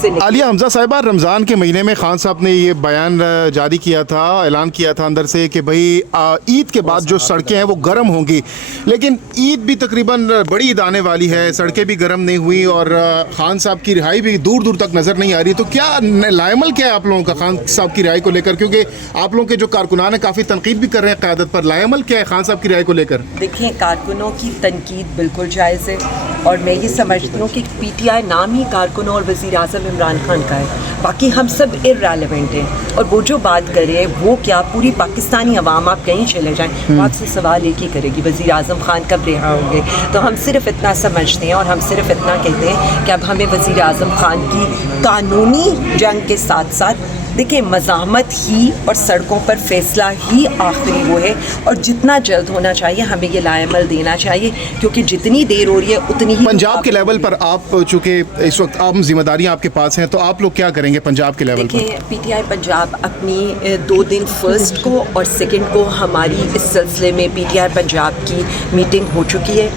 आलिया हमजा साहिबा, रमज़ान के महीने में खान साहब ने ये बयान जारी किया था, ऐलान किया था अंदर से कि भाई ईद के बाद जो सड़कें हैं वो गर्म होंगी, लेकिन ईद भी तकरीबन बड़ी ईद आने वाली है, सड़कें भी गर्म नहीं हुई और खान साहब की रिहाई भी दूर दूर तक नज़र नहीं आ रही। तो क्या लाएमल क्या है आप लोगों का खान साहब की रिहाई को लेकर, क्योंकि आप लोगों के जो कारकुनान हैं काफ़ी तनकीद भी कर रहे हैं क़यादत पर, लाएमल क्या है खान साहब की रिहाई को लेकर? देखिए, कारकुनों की तनकीद बिल्कुल जायज़ है और मैं ये समझती हूँ कि PTI नाम ही कारकुनों और वज़ीर आज़म इमरान खान का है, बाकी हम सब इर्रेलेवेंट हैं। और वो जो बात करे वो क्या, पूरी पाकिस्तानी अवाम आप कहीं चले जाएं वो आपसे सवाल एक ही करेगी, वज़ीर आज़म खान कब रिहा होंगे। तो हम सिर्फ इतना समझते हैं और हम सिर्फ इतना कहते हैं कि अब हमें वज़ीर आज़म खान की कानूनी जंग के साथ साथ देखिए मज़ाहमत ही और सड़कों पर फैसला ही आखिरी वो है और जितना जल्द होना चाहिए हमें ये लाएमल देना चाहिए, क्योंकि जितनी देर हो रही है उतनी ही। पंजाब के लेवल पर आप चूँकि इस वक्त आम जिम्मेदारियाँ आपके पास हैं, तो आप लोग क्या करेंगे पंजाब के लेवल पर? देखिए, PTI पंजाब अपनी 2 दिन फर्स्ट को और सेकंड को हमारी इस सिलसिले में PTI पंजाब की मीटिंग हो चुकी है।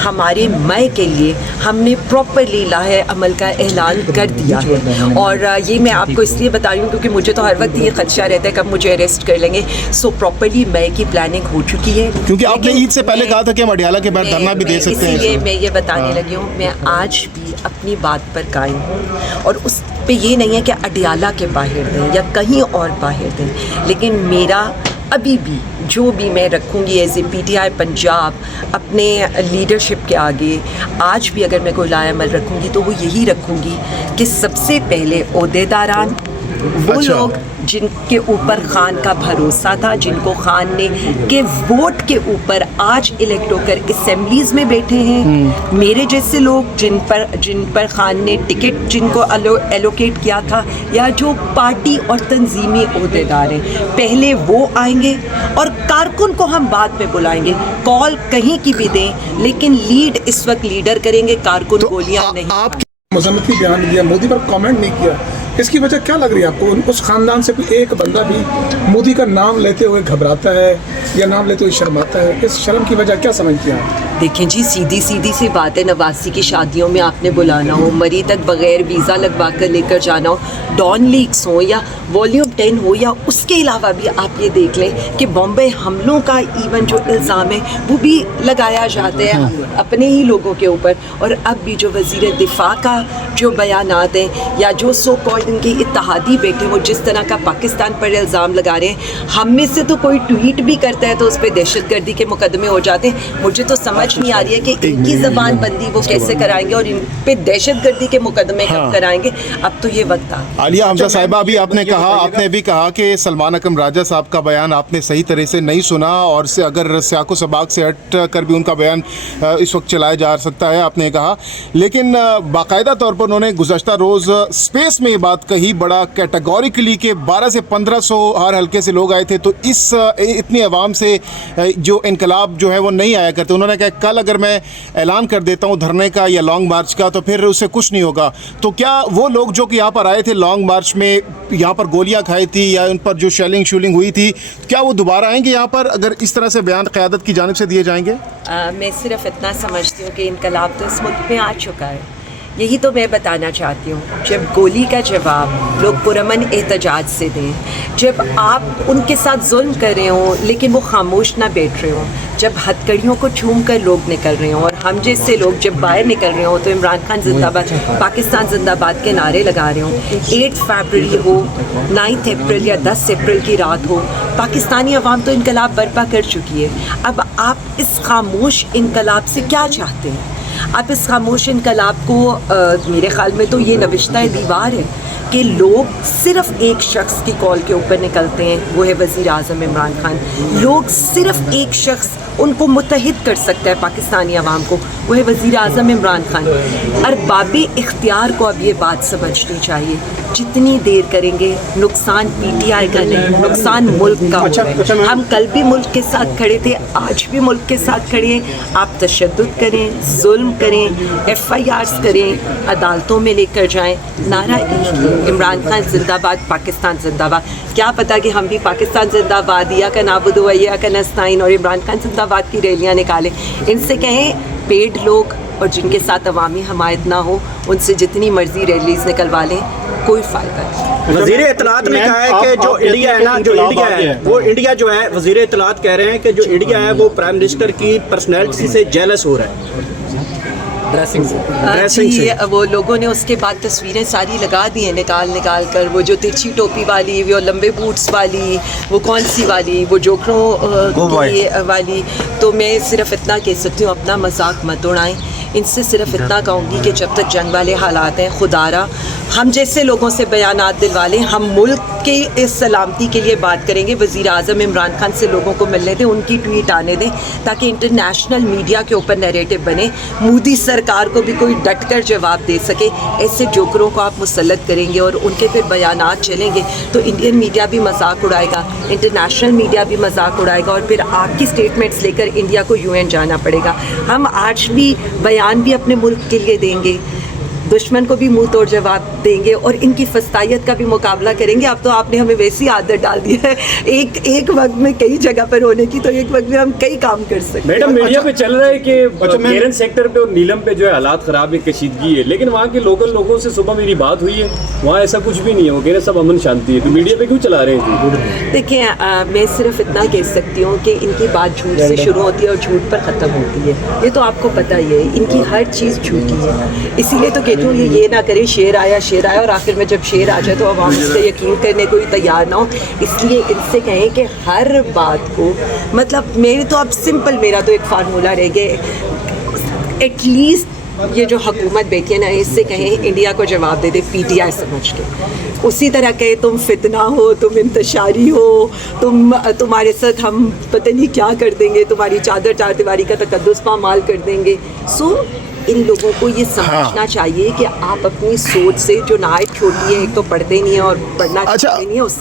हमारे मई के लिए हमने प्रॉपरली लाहे अमल का ऐलान कर दिया है और ये मैं आपको इसलिए बता रही हूँ क्योंकि मुझे तो हर वक्त ये खदशा रहता है कब मुझे अरेस्ट कर लेंगे। सो प्रॉपरली मई की प्लानिंग हो चुकी है, क्योंकि आपने ईद से पहले कहा था कि हम अडियाला के बाहर धरना भी दे सकते हैं। इसीलिए मैं ये बताने लगी हूँ, मैं आज भी अपनी बात पर कायम हूँ और उस पे ये नहीं है कि अडियाला के बाहर दें या कहीं और बाहर दें, लेकिन मेरा अभी भी जो भी मैं रखूँगी एज ए PTI पंजाब अपने लीडरशिप के आगे, आज भी अगर मैं कोई लाएमल रखूँगी तो वो यही रखूँगी कि सबसे पहले ओहदेदारान वो लोग जिनके ऊपर खान का भरोसा था, जिनको खान ने के वोट के ऊपर आज इलेक्ट होकर असेंबलीज में बैठे हैं, मेरे जैसे लोग जिन पर खान ने टिकट जिनको एलोकेट किया था, या जो पार्टी और तंजीमी ओहदेदार हैं, पहले वो आएंगे और कारकुन को हम बाद में बुलाएंगे। कॉल कहीं की भी दें लेकिन लीड इस वक्त लीडर करेंगे, कारकुन गोलियां नहीं। आप मजम्मती बयान दिया, मोदी पर कमेंट नहीं किया, इसकी वजह क्या लग रही है आपको? उस खानदान से कोई एक बंदा भी मोदी का नाम लेते हुए घबराता है या नाम लेते हुए शर्माता है, इस शर्म की वजह क्या समझती हैं आप? देखें जी, सीधी सीधी सी बात है, नवासी की शादियों में आपने बुलाना हो, मरी तक बगैर वीज़ा लगवा कर लेकर जाना हो, डॉन लीक्स हो या वॉल्यूम 10 हो, या उसके अलावा भी आप ये देख लें कि बॉम्बे हमलों का इवन जो इल्ज़ाम है वो भी लगाया जाता है अपने ही लोगों के ऊपर। और अब भी जो वज़ीर दिफा का जो बयानात हैं या जो सो कॉल्ड इनके इत्तेहादी बैठे वो जिस तरह का पाकिस्तान पर इल्ज़ाम लगा रहे हैं, हम में से तो कोई ट्वीट भी करता है तो उस पर दहशतगर्दी के मुकदमे हो जाते हैं। मुझे तो समझ नहीं आ रही है कि इनकी ज़बान बंदी वो कैसे कराएंगे और इन पे दहशतगर्दी के मुकदमे कब कराएंगे। अब तो ये वक्त आ। आलिया हमजा साहिबा, अभी आपने भी कहा कि सलमान अकरम राजा साहब का बयान आपने सही तरह से नहीं सुना और से अगर सियाको सबाक से हट कर भी उनका बयान इस वक्त चलाया जा सकता है, आपने कहा, लेकिन बाकायदा तौर पर उन्होंने गुज़श्ता रोज़ स्पेस में ये बात कही बड़ा कैटेगोरिकली कि 1200 से 1500 हर हल्के से लोग आए थे, तो इस इतनी आवाम से जो इनकलाब जो है वो नहीं आया करते। उन्होंने कहा कल अगर मैं ऐलान कर देता हूँ धरने का या लॉन्ग मार्च का तो फिर उससे कुछ नहीं होगा। तो क्या वो लोग जो कि यहाँ पर आए थे लॉन्ग मार्च में, यहाँ पर गोलियाँ खाई थी या उन पर जो शेलिंग शूलिंग हुई थी, क्या वो दोबारा आएंगे यहाँ पर अगर इस तरह से बयान क़यादत की जानिब से दिए जाएंगे? मैं सिर्फ इतना समझती हूँ कि इनकलाब तो इस मुल्क में आ चुका है, यही तो मैं बताना चाहती हूँ। जब गोली का जवाब लोग पुरअमन एहतजाज से दें, जब आप उनके साथ जुल्म कर रहे हो लेकिन वो खामोश ना बैठ रहे हो, जब हथकड़ियों को छूम कर लोग निकल रहे हों और हम जैसे लोग जब बाहर निकल रहे हों तो इमरान खान जिंदाबाद, पाकिस्तान जिंदाबाद के नारे लगा रहे हों, 8 फरवरी हो, 9 अप्रैल या 10 अप्रैल की रात हो, पाकिस्तानी अवाम तो इनकलाब बर्पा कर चुकी है। अब आप इस खामोश इनकलाब से क्या चाहते हैं? आप इस खामोश इनकलाब को मेरे ख्याल में तो ये नविश्ता दीवार है कि लोग सिर्फ एक शख्स की कॉल के ऊपर निकलते हैं, वो है वज़ीर आज़म इमरान खान। लोग सिर्फ एक शख्स उनको मुत्तहिद कर सकता है पाकिस्तानी अवाम को, वो है वज़ीर आज़म इमरान खान। अरबाबे इख्तियार को अब ये बात समझनी चाहिए, जितनी देर करेंगे नुकसान PTI का नहीं, नुकसान मुल्क का होगा। हम कल भी मुल्क के साथ खड़े थे, आज भी मुल्क के साथ खड़े हैं। आप तशद्दुद करें, जुल्म करें, FIRs करें, अदालतों में लेकर जाएं, नारा एक ही, इमरान खान जिंदाबाद, पाकिस्तान जिंदाबाद। क्या पता कि हम भी पाकिस्तान जिंदाबाद या का नाबुदो या का नस्ताइन और इमरान खान जिंदाबाद की रैलियाँ निकालें। इनसे कहें पेड लोग और जिनके साथ अवामी हमायत ना हो उनसे जितनी मर्जी रैलीज निकलवा लें, कोई फ़ायदा नहीं। वज़ीर इत्तलात ने कहा है कि जो इंडिया है ना, जो इंडिया है वो इंडिया जो है, वज़ीर इत्तलात कह रहे हैं कि जो इंडिया है वो प्राइम मिनिस्टर की पर्सनैलिटी से जेलस हो रहा है, ड्रेसिंग से। वो लोगों ने उसके बाद तस्वीरें सारी लगा दी हैं निकाल कर, वो जो तिरछी टोपी वाली, वो लंबे बूट्स वाली, वो कौन सी वाली, वो जोखरों की वाली। तो मैं सिर्फ इतना कह सकती हूँ, अपना मजाक मत उड़ाएं। इनसे सिर्फ इतना कहूँगी कि जब तक जंग वाले हालात हैं, खुदारा हम जैसे लोगों से बयानात दिलवा लें, हम मुल्क के इस सलामती के लिए बात करेंगे। वज़ीर आज़म इमरान खान से लोगों को मिलने दें, उनकी ट्वीट आने दें, ताकि इंटरनेशनल मीडिया के ऊपर नैरेटिव बने, मोदी सरकार को भी कोई डट कर जवाब दे सके। ऐसे जोकरों को आप मुसल्लत करेंगे और उनके फिर बयानात चलेंगे तो इंडियन मीडिया भी मजाक उड़ाएगा, इंटरनेशनल मीडिया भी मजाक उड़ाएगा, और फिर आपकी स्टेटमेंट्स लेकर इंडिया को UN जाना पड़ेगा। हम आज भी बयान भी अपने मुल्क के लिए देंगे, दुश्मन को भी मुंह तोड़ जवाब देंगे और इनकी फस्तायत का भी मुकाबला करेंगे। अब तो आपने हमें वैसी आदत डाल दी है एक वक्त में कई जगह पर होने की, तो एक वक्त में हम कई काम कर सकते हैं। मैडम, मीडिया पे चल रहा है कि केरन सेक्टर पे और नीलम पे जो है हालात ख़राब है, कशीदगी है, लेकिन वहाँ के लोकल लोगों से सुबह मेरी बात हुई है, वहाँ ऐसा कुछ भी नहीं है, वो कह रहे सब अमन शांति है। तो मीडिया पे क्यों चला रहे हैं? देखिए, मैं सिर्फ इतना कह सकती हूँ कि इनकी बात झूठ से शुरू होती है और झूठ पर ख़त्म होती है। ये तो आपको पता ही है, इनकी हर चीज़ झूठी है। इसीलिए तो कहती हूँ ये ना करें शेर आया और आखिर में जब शेर आ जाए तो अवाम इस पर यकीन करने को ही तैयार ना हो। इसलिए इनसे कहें कि हर बात को, मतलब मेरी तो अब सिंपल, मेरा तो एक फार्मूला रह गया, एटलीस्ट ये जो हुकूमत बैठी है ना, इससे कहें इंडिया को जवाब दे दे PTI समझ के। उसी तरह कहे तुम फितना हो, तुम इंतशारी हो, तुम्हारे साथ हम पता नहीं क्या कर देंगे, तुम्हारी चादर चार दीवारी का तकद्दुस पामाल कर देंगे। सो इन लोगों को ये समझना चाहिए कि आप अपनी सोच से, जो नायत छोटी है, एक तो पढ़ते नहीं है और पढ़ना चाहते नहीं है,